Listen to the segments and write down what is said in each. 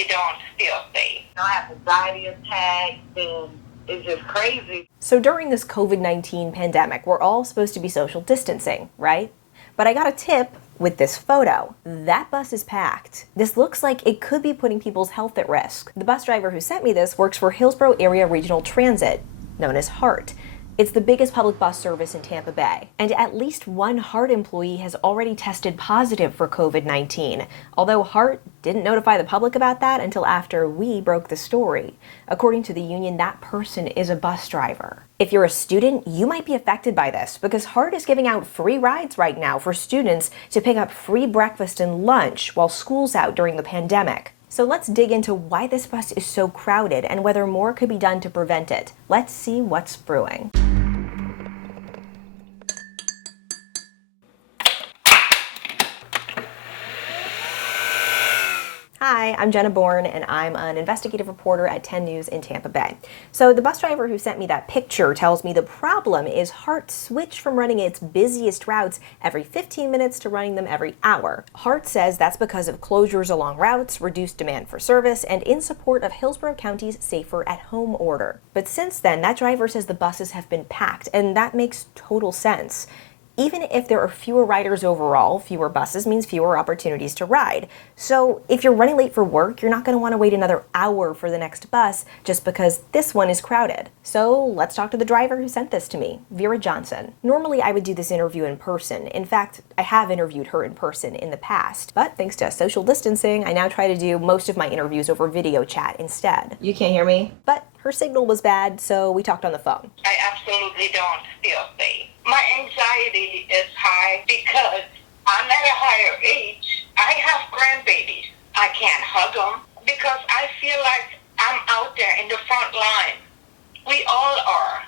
absolutely don't feel safe. I have anxiety attacks, and it's just crazy. So during this COVID-19 pandemic, we're all supposed to be social distancing, right? But I got a tip with this photo. That bus is packed. This looks like it could be putting people's health at risk. The bus driver who sent me this works for Hillsborough Area Regional Transit, known as HART. It's the biggest public bus service in Tampa Bay. And at least one HART employee has already tested positive for COVID-19, although HART didn't notify the public about that until after we broke the story. According to the union, that person is a bus driver. If you're a student, you might be affected by this because HART is giving out free rides right now for students to pick up free breakfast and lunch while school's out during the pandemic. So let's dig into why this bus is so crowded and whether more could be done to prevent it. Let's see what's brewing. Hi, I'm Jenna Bourne, and I'm an investigative reporter at 10 News in Tampa Bay. So the bus driver who sent me that picture tells me the problem is HART switched from running its busiest routes every 15 minutes to running them every hour. HART says that's because of closures along routes, reduced demand for service, and in support of Hillsborough County's Safer at Home order. But since then, that driver says the buses have been packed, and that makes total sense. Even if there are fewer riders overall, fewer buses means fewer opportunities to ride. So if you're running late for work, you're not going to want to wait another hour for the next bus just because this one is crowded. So let's talk to the driver who sent this to me, Vera Johnson. Normally I would do this interview in person. In fact, I have interviewed her in person in the past. But thanks to social distancing, I now try to do most of my interviews over video chat instead. You can't hear me? But her signal was bad, so we talked on the phone. I absolutely don't feel safe. My anxiety is high because I'm at a higher age. I have grandbabies. I can't hug them because I feel like I'm out there in the front line. We all are.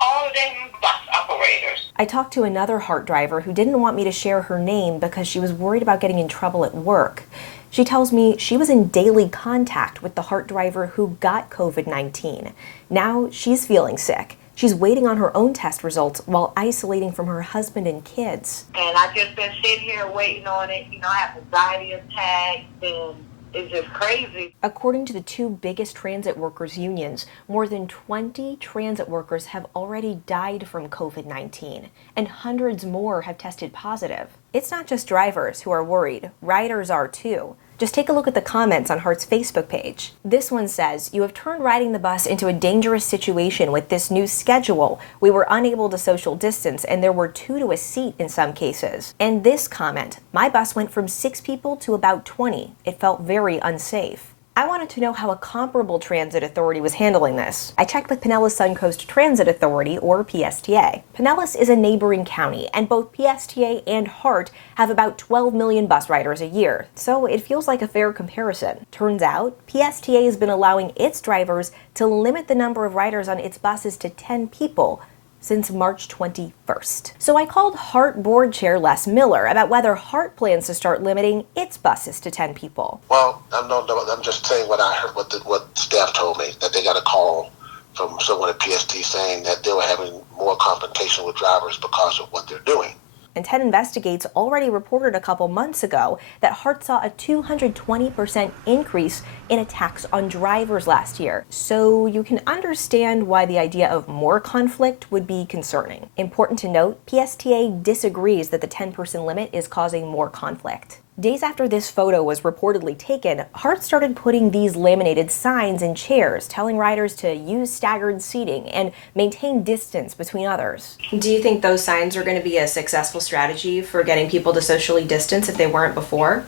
All them bus operators. I talked to another HART driver who didn't want me to share her name because she was worried about getting in trouble at work. She tells me she was in daily contact with the HART driver who got COVID-19. Now she's feeling sick. She's waiting on her own test results while isolating from her husband and kids. And I've just been sitting here waiting on it. I have anxiety attacks, and it's just crazy. According to the two biggest transit workers unions, more than 20 transit workers have already died from COVID-19, and hundreds more have tested positive. It's not just drivers who are worried, riders are too. Just take a look at the comments on HART's Facebook page. This one says, "You have turned riding the bus into a dangerous situation with this new schedule. We were unable to social distance and there were 2 to a seat in some cases." And this comment, "My bus went from 6 people to about 20. It felt very unsafe." I wanted to know how a comparable transit authority was handling this. I checked with Pinellas Suncoast Transit Authority, or PSTA. Pinellas is a neighboring county, and both PSTA and HART have about 12 million bus riders a year, so it feels like a fair comparison. Turns out, PSTA has been allowing its drivers to limit the number of riders on its buses to 10 people since March 21st. So I called HART Board Chair Les Miller about whether HART plans to start limiting its buses to 10 people. Well, I'm just saying what I heard, what staff told me, that they got a call from someone at PST saying that they were having more confrontation with drivers because of what they're doing. And 10 Investigates already reported a couple months ago that HART saw a 220% increase in attacks on drivers last year. So you can understand why the idea of more conflict would be concerning. Important to note, PSTA disagrees that the 10-person limit is causing more conflict. Days after this photo was reportedly taken, HART started putting these laminated signs in chairs, telling riders to use staggered seating and maintain distance between others. Do you think those signs are going to be a successful strategy for getting people to socially distance if they weren't before?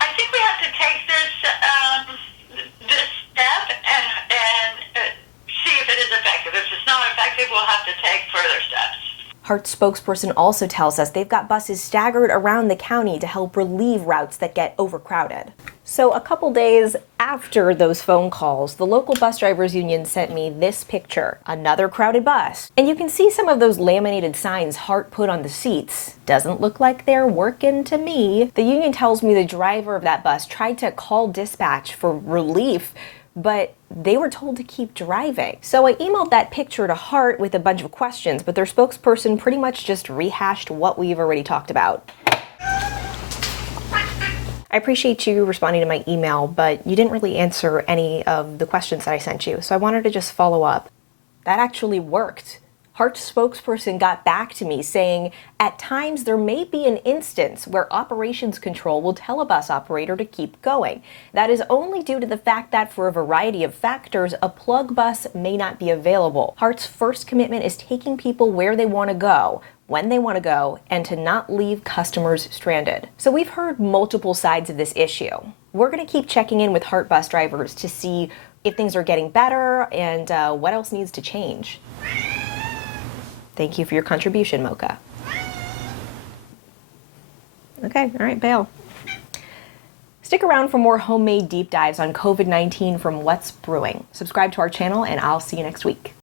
I think we have to take this step and see if it is effective. If it's not effective, we'll have to take further steps. HART spokesperson also tells us they've got buses staggered around the county to help relieve routes that get overcrowded. So a couple days after those phone calls, the local bus drivers union sent me this picture, another crowded bus. And you can see some of those laminated signs HART put on the seats. Doesn't look like they're working to me. The union tells me the driver of that bus tried to call dispatch for relief, but they were told to keep driving. So I emailed that picture to HART with a bunch of questions, but their spokesperson pretty much just rehashed what we've already talked about. I appreciate you responding to my email, but you didn't really answer any of the questions that I sent you, so I wanted to just follow up. That actually worked. Hart's spokesperson got back to me saying, at times there may be an instance where operations control will tell a bus operator to keep going. That is only due to the fact that for a variety of factors, a plug bus may not be available. Hart's first commitment is taking people where they want to go, when they want to go, and to not leave customers stranded. So we've heard multiple sides of this issue. We're going to keep checking in with Hart bus drivers to see if things are getting better and what else needs to change. Thank you for your contribution, Mocha. Okay, all right, bail. Stick around for more homemade deep dives on COVID-19 from What's Brewing. Subscribe to our channel, and I'll see you next week.